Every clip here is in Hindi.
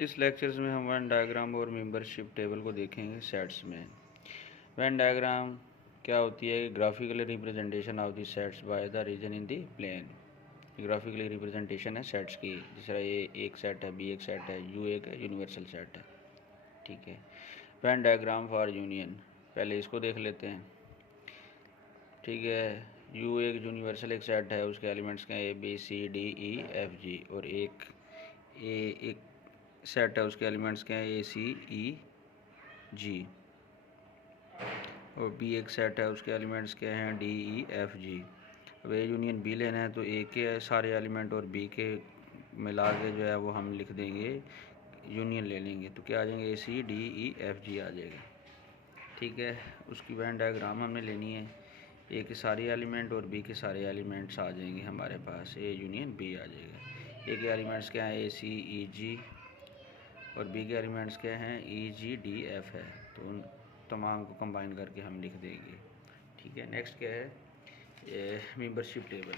इस लेक्चर्स में हम वेन डायग्राम और मेंबरशिप टेबल को देखेंगे सेट्स में। वेन डायग्राम क्या होती है? Graphically representation of the sets by the region in the plane. Graphically representation है सेट्स की, जिस तरह ए एक सेट है, बी एक सेट है, यू एक यूनिवर्सल सेट है। ठीक है। वेन डायग्राम फॉर यूनियन, पहले इसको देख लेते हैं। ठीक है। यू एक यूनिवर्सल एक सेट है, उसके एलिमेंट्स क्या है? A B C D E F G. और एक सेट है, उसके एलिमेंट्स क्या है? ए सी ई जी। और बी एक सेट है, उसके एलिमेंट्स क्या हैं? डी ई एफ जी। अब ए यूनियन बी लेना है तो ए के सारे एलिमेंट और बी के मिला के जो है वो हम लिख देंगे, यूनियन ले लेंगे तो क्या आ जाएंगे? ए सी डी ई एफ जी आ जाएगा। ठीक है। उसकी वेन डायग्राम हमने लेनी है। ए के सारे एलिमेंट और बी के सारे एलिमेंट्स आ जाएंगे हमारे पास, ए यूनियन बी आ जाएगा। ए के एलिमेंट्स क्या है? ए सी ई जी। और बी के एलिमेंट्स क्या हैं? ई जी डी एफ है। तो उन तमाम को कंबाइन करके हम लिख देंगे। ठीक है। नेक्स्ट क्या है? Membership table.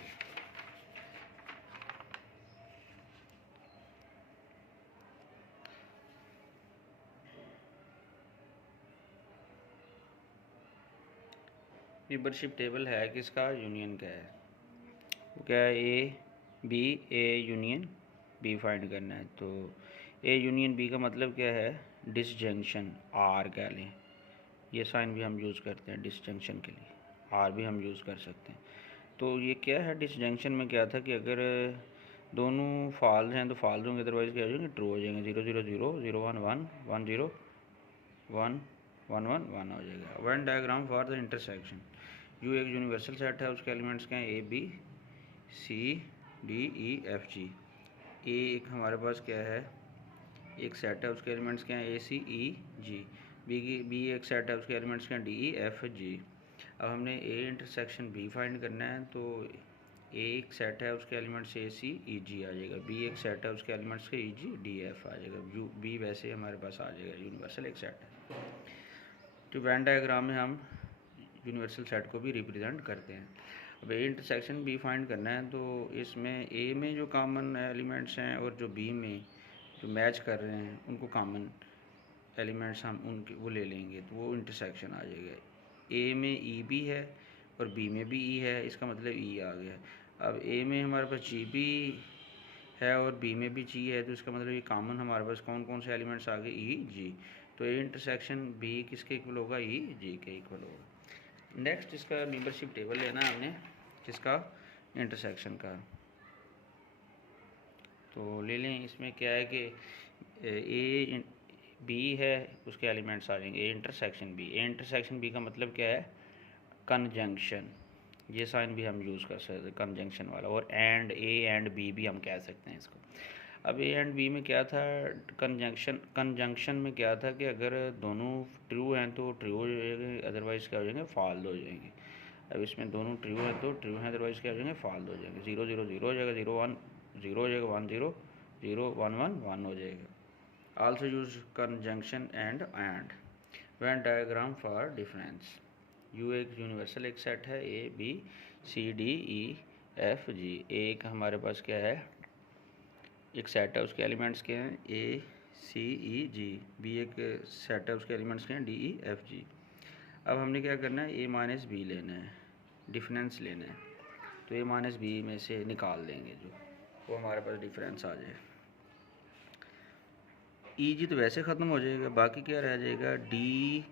मेंबरशिप टेबल है किसका? यूनियन का है। वो क्या है? ए यूनियन बी फाइंड करना है। तो ए यूनियन बी का मतलब क्या है? डिसजंक्शन, आर कह लें। ये साइन भी हम यूज़ करते हैं डिसजंक्शन के लिए, आर भी हम यूज़ कर सकते हैं। तो ये क्या है? डिसजंक्शन में क्या था कि अगर दोनों फॉल्स हैं तो फॉल्स होंगे, अदरवाइज क्या हो जाएंगे? ट्रू हो जाएंगे। 0 0 0 0 1 1 1 0 1 1 1 1 हो जाएगा। Venn diagram for the intersection. U एक यूनिवर्सल सेट है, उसके एलिमेंट्स क्या हैं? A B C D E F G. A एक हमारे पास क्या है? एक सेट है, उसके एलिमेंट्स क्या हैं? ए सी ई जी। बी एक सेट है, उसके एलिमेंट्स क्या हैं? डी ई एफ जी। अब हमने ए इंटरसेक्शन बी फाइंड करना है तो ए एक सेट है, उसके एलिमेंट्स ए सी ई जी आ जाएगा। बी एक सेट है, उसके एलिमेंट्स के ई जी डी एफ आ जाएगा। यू बी वैसे हमारे पास आ जाएगा, यूनिवर्सल एक सेट है। तो वेन डायग्राम में हम यूनिवर्सल सेट को भी रिप्रेजेंट करते हैं। अब ए इंटरसेक्शन बी फाइंड करना है तो इसमें ए में जो कॉमन एलिमेंट्स हैं और जो बी में जो मैच कर रहे हैं उनको कॉमन एलिमेंट्स हम उनके वो ले लेंगे तो वो इंटरसेक्शन आ जाएगा। ए में ई भी है और बी में भी ई है, इसका मतलब ई आ गया। अब ए में हमारे पास जी भी है और बी में भी जी है, तो इसका मतलब ये कॉमन हमारे पास कौन कौन से एलिमेंट्स आ गए? ई जी। तो ए इंटरसेक्शन बी किसके इक्वल होगा? ई जी के इक्वल होगा। नेक्स्ट इसका मेंबरशिप टेबल लेना है हमने, किसका? इंटरसेक्शन का। तो ले लें। इसमें क्या है कि ए बी है, उसके एलिमेंट्स आ जाएंगे A intersection B. A intersection B का मतलब क्या है? कंजंक्शन। ये साइन भी हम यूज़ कर सकते हैं, कंजंक्शन वाला। और एंड ए एंड बी भी हम कह सकते हैं इसको। अब ए एंड बी में क्या था? कंजंक्शन में क्या था कि अगर दोनों ट्रू हैं तो ट्रू हो जाएंगे, अदरवाइज़ क्या हो जाएंगे? फॉल्स हो जाएंगे। अब इसमें दोनों ट्रू हैं तो ट्रू हैं, अदरवाइज़ क्या हो जाएंगे? फॉल्स हो जाएंगे। 0 0 0 हो जाएगा, 0 1 0 हो जाएगा, 1 0 0 1 1 1 हो जाएगा। Also use conjunction and when diagram for difference। U एक यूनिवर्सल एक सेट है, A B C D E F G. एक हमारे पास क्या है? एक सेट है, उसके एलिमेंट्स क्या हैं? ए सी ई जी। बी एक सेट है, उसके एलिमेंट्स क्या हैं? डी ई एफ जी। अब हमने क्या करना है? ए माइनस बी लेना है, डिफरेंस लेना है। तो ए माइनस बी में से निकाल देंगे जो वो हमारे पास डिफरेंस आ जाए। ई जी तो वैसे ख़त्म हो जाएगा, बाकी क्या रह जाएगा? D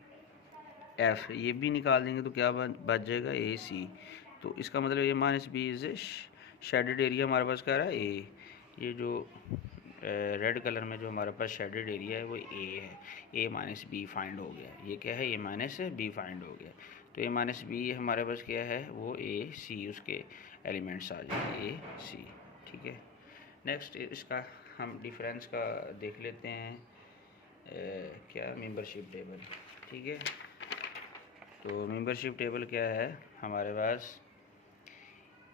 F. ये भी निकाल देंगे तो क्या बच जाएगा? ए सी। तो इसका मतलब A minus B is shaded area हमारे पास क्या रहा है? ए। ये जो रेड कलर में जो हमारे पास शेडेड एरिया है वो ए है। ए माइनस बी फाइंड हो गया। ये क्या है? ए माइनस बी फाइंड हो गया। तो ए माइनस बी हमारे पास क्या है? वो ए सी, उसके एलिमेंट्स आ जाएंगे ए सी। ठीक है। नेक्स्ट इसका हम डिफरेंस का देख लेते हैं। क्या? Membership table. ठीक है। तो मेंबरशिप टेबल क्या है हमारे पास?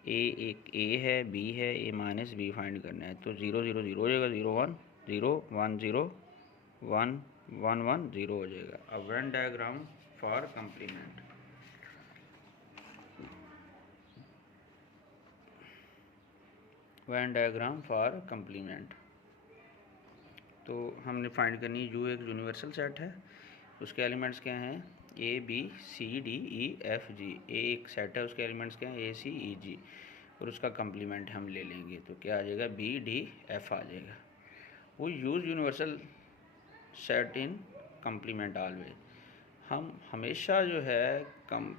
एक ए है, बी है, ए माइनस बी फाइंड करना है। तो 0 0 0 हो जाएगा, 0 1 0 1 0 1 1 1 0 हो जाएगा। अब when diagram for complement. When diagram for complement. तो हमने फाइंड करनी है यू एक यूनिवर्सल सेट है, उसके एलिमेंट्स क्या हैं A B C D E F G. A एक सेट है, उसके एलिमेंट्स क्या हैं ए सी ई जी, और उसका कंप्लीमेंट हम ले लेंगे तो क्या आ जाएगा बी डी एफ आ जाएगा। वो यूज़ यूनिवर्सल सेट इन कंप्लीमेंट ऑलवेज। हम हमेशा जो है कम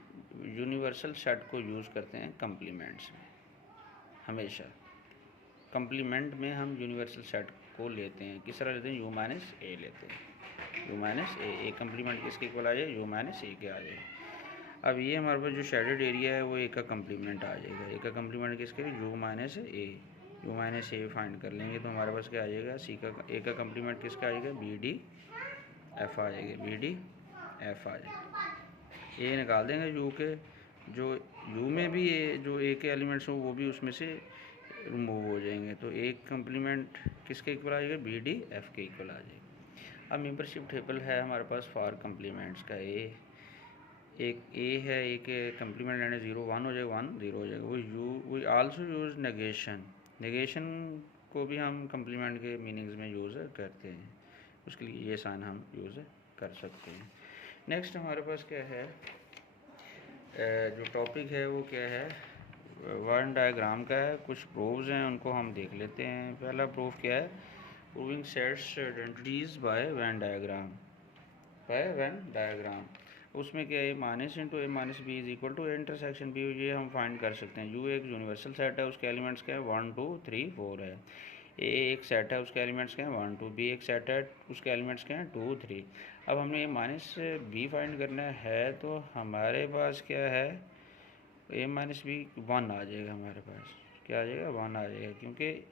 यूनिवर्सल सेट को यूज़ करते हैं कंप्लीमेंट्स में। हमेशा कंप्लीमेंट में हम यूनिवर्सल सेट को लेते हैं, किस तरह लेते हैं यू माइनस ए लेते हैं, यू माइनस ए कंप्लीमेंट किसके इक्वल आ जाए यू माइनस ए के आ जाए। अब ये हमारे पास जो शेडेड एरिया है वो ए का कंप्लीमेंट आ जाएगा। ए का कंप्लीमेंट किसके you minus A, you minus A find कर लेंगे तो हमारे पास क्या आ जाएगा सी का ए का कंप्लीमेंट किसका आ जाएगा बी डी एफ आ जाएगा, बी डी एफ आ जाएगा। ए निकाल देंगे यू के, जो यू में भी ए जो ए के एलिमेंट्स हो वो भी उसमें से रिमूव हो जाएंगे, तो एक कंप्लीमेंट किसके इक्वल आ जाएगा बी डी एफ के इक्वल आ जाएगा। अब मेंबरशिप टेबल है हमारे पास फॉर कंप्लीमेंट्स का एक ए है, ए के कंप्लीमेंट लेने 0 1 हो जाएगा, 1 0 हो जाएगा। वी आल्सो यूज़ नेगेशन को भी हम कंप्लीमेंट के मीनिंग्स में यूज़ करते हैं, उसके लिए ये साइन हम यूज़ कर सकते हैं। नेक्स्ट हमारे पास क्या है, जो टॉपिक है वो क्या है वेन डायग्राम का है। कुछ प्रूव्स हैं उनको हम देख लेते हैं। पहला प्रूफ क्या है, proving sets identities by Venn diagram. उसमें क्या है minus into A minus B is equal to A intersection B, ये हम फाइंड कर सकते हैं। यू एक यूनिवर्सल सेट है, उसके एलिमेंट्स क्या है 1 2 3 4 है। ए एक सेट है, उसके एलिमेंट्स क्या हैं 1 2, बी एक सेट है, उसके एलिमेंट्स क्या हैं 2 3। अब हमने ए माइनस बी फाइंड करना है तो हमारे पास क्या है ए माइनस बी 1 आ जाएगा, हमारे पास क्या आ जाएगा 1 आ जाएगा, क्योंकि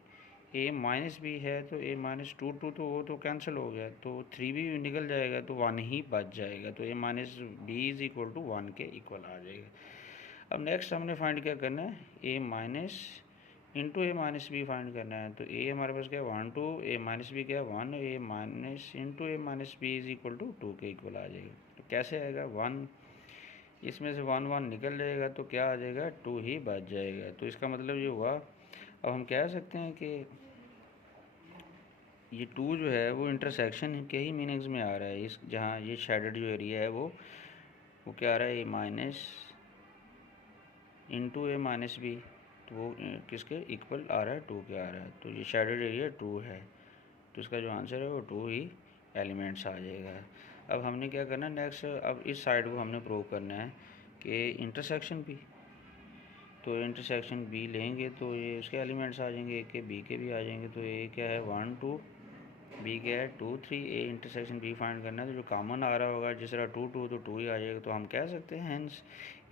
ए माइनस बी है तो ए माइनस 2 2 तो वो तो कैंसिल हो गया, तो 3 भी निकल जाएगा तो 1 ही बच जाएगा, तो A minus B is equal to 1 के इक्वल आ जाएगा। अब नेक्स्ट हमने फाइंड क्या करना है ए minus into A minus B find करना है, तो ए हमारे पास क्या है 1 2, ए माइनस बी क्या है 1, A minus into A minus B is equal to 2 के इक्वल आ जाएगा। तो कैसे आएगा 1, इसमें से 1 1 निकल जाएगा तो क्या आ जाएगा 2 ही बच जाएगा। तो इसका मतलब ये हुआ, अब हम कह सकते हैं कि ये 2 जो है वो इंटरसेक्शन के ही मीनिंग्स में आ रहा है। इस जहाँ ये शेडेड जो एरिया है वो क्या आ रहा है ए minus into A minus B, तो वो किसके इक्वल आ रहा है 2 के आ रहा है, तो ये शेडेड एरिया 2 है, तो इसका जो आंसर है वो 2 ही एलिमेंट्स आ जाएगा। अब हमने क्या करना है नेक्स्ट, अब इस साइड को हमने प्रूव करना है कि इंटरसेक्शन बी, तो इंटरसेक्शन बी लेंगे तो ये उसके एलिमेंट्स आ जाएंगे, ए के बी के भी आ जाएंगे, तो ए क्या है 1 2, बी क्या है 2 3, ए इंटरसेक्शन बी फाइंड करना है, तो जो कॉमन आ रहा होगा जिस तरह 2 2 तो 2 ही आ जाएगा, तो हम कह सकते हैं hence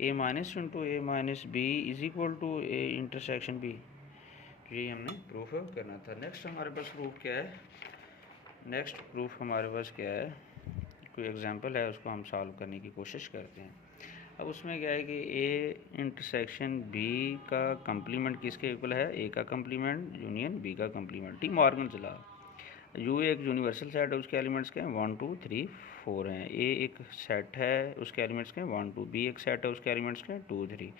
A minus into A minus B is equal to A intersection B. तो यही हमने प्रूफ करना था। नेक्स्ट हमारे पास प्रूफ क्या है, नेक्स्ट प्रूफ हमारे पास क्या है, कोई एग्जांपल है उसको हम सॉल्व करने की कोशिश करते हैं। अब उसमें क्या है कि ए इंटरसेक्शन बी का कंप्लीमेंट किसके इक्वल है, ए का कंप्लीमेंट यूनियन बी का complement. D Morgan's law, you एक यूनिवर्सल सेट है, उसके एलिमेंट्स क्या हैं 1 2 3 4 हैं। ए एक सेट है, उसके एलिमेंट्स क्या हैं 1 2, बी एक सेट है, उसके एलिमेंट्स क्या हैं 2 3।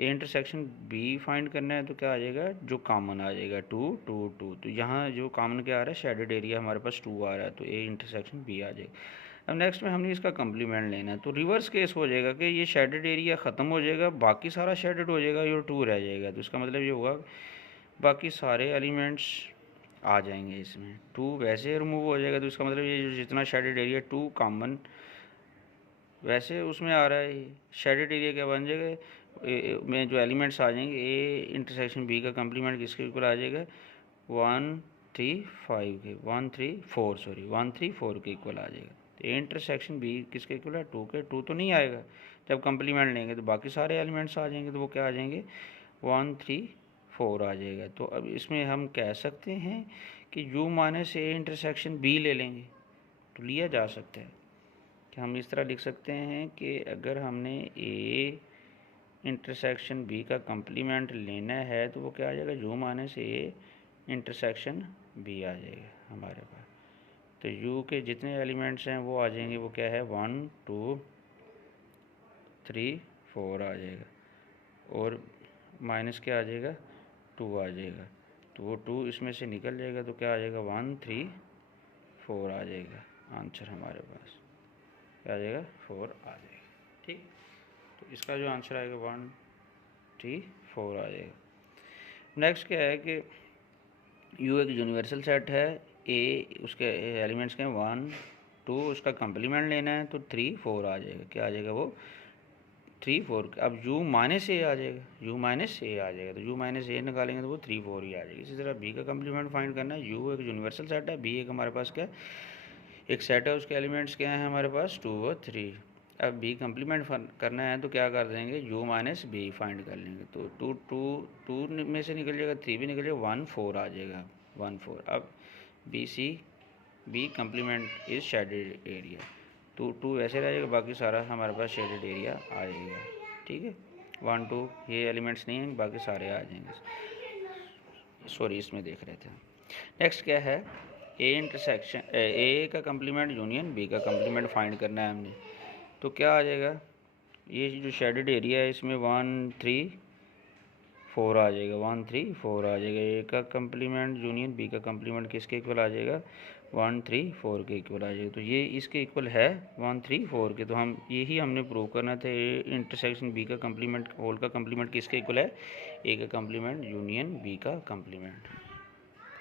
ए इंटरसेक्शन बी फाइंड करना है तो क्या आ जाएगा जो कॉमन आ जाएगा 2 2 2, तो यहाँ जो कॉमन क्या आ रहा है शेडेड एरिया हमारे पास 2 आ रहा है, तो ए इंटरसेक्शन बी आ जाएगा। अब नेक्स्ट में हमने इसका कंप्लीमेंट लेना है, तो रिवर्स केस हो जाएगा कि ये शेडेड एरिया ख़त्म हो जाएगा, बाकी सारा शेडेड हो जाएगा, ये 2 रह जाएगा, तो इसका मतलब ये होगा बाकी सारे एलिमेंट्स आ जाएंगे इसमें, 2 वैसे रिमूव हो जाएगा, तो इसका मतलब ये जो जितना शेडेड एरिया 2 कॉमन वैसे उसमें आ रहा है, शेडेड एरिया क्या बन जाएगा में जो एलिमेंट्स आ जाएंगे ए इंटरसेक्शन बी का कंप्लीमेंट किसके इक्वल आ जाएगा 1 3 5 के 1 3 4 सॉरी 1 3 4 के इक्वल आ जाएगा। तो ए इंटरसेक्शन बी किसके इक्वल है 2 के, 2 तो नहीं आएगा, जब कंप्लीमेंट लेंगे तो बाकी सारे एलिमेंट्स आ जाएंगे, तो वो क्या आ जाएंगे 1 3 4 आ जाएगा। तो अब इसमें हम कह सकते हैं कि U minus A intersection B ले लेंगे, तो लिया जा सकता है कि हम इस तरह लिख सकते हैं कि अगर हमने ए इंटरसेक्शन बी का कंप्लीमेंट लेना है तो वो क्या आ जाएगा U minus A intersection B आ जाएगा हमारे पास। तो यू के जितने एलिमेंट्स हैं वो आ जाएंगे, वो क्या है 1 2 3 4 आ जाएगा, और माइनस क्या आ जाएगा 2 आ जाएगा, तो वो 2 इसमें से निकल जाएगा, तो क्या आ जाएगा 1 3 4 आ जाएगा आंसर हमारे पास, क्या आ जाएगा 4 आ जाएगा। ठीक, तो इसका जो आंसर आएगा 1 3 4 आ जाएगा। नेक्स्ट क्या है कि यू एक यूनिवर्सल सेट है, ए उसके एलिमेंट्स के 1 2, उसका कंप्लीमेंट लेना है तो 3 4 आ जाएगा, क्या आ जाएगा वो 3 4। अब u माइनस ए आ जाएगा, u माइनस ए आ जाएगा, तो u माइनस ए निकालेंगे तो वो 3 4 ही आ जाएगी। इसी तरह b का कंप्लीमेंट फाइंड करना है, u एक यूनिवर्सल सेट है, b एक हमारे पास क्या एक सेट है, उसके एलिमेंट्स क्या हैं हमारे पास 2 और 3। अब b कंप्लीमेंट करना है तो क्या कर देंगे u माइनस बी फाइंड कर लेंगे, तो 2 में से निकल जाएगा, 3 भी निकल जाएगा, 1 4 आ जाएगा 1 4। अब B complement is shaded area, 2 ऐसे रह जाएगा, बाकी सारा हमारे पास शेडेड एरिया आ जाएगा। ठीक है, 1 2 ये एलिमेंट्स नहीं हैं, बाकी सारे आ जाएंगे। सॉरी, इसमें देख रहे थे। नेक्स्ट क्या है, ए इंटरसेक्शन ए का कंप्लीमेंट यूनियन बी का कंप्लीमेंट फाइंड करना है हमने, तो क्या आ जाएगा, ये जो शेडेड एरिया है इसमें 1 3 4 आ जाएगा, 1 3 4 आ जाएगा। ए का कंप्लीमेंट यूनियन बी का कंप्लीमेंट किसके इक्वल आ जाएगा 1 3 4 के इक्वल आ जाएगा, तो ये इसके इक्वल है 1 3 4 के। तो हम यही हमने प्रूव करना था, ए इंटरसेक्शन बी का कंप्लीमेंट होल का कंप्लीमेंट किसके इक्वल है, ए का कंप्लीमेंट यूनियन बी का कंप्लीमेंट।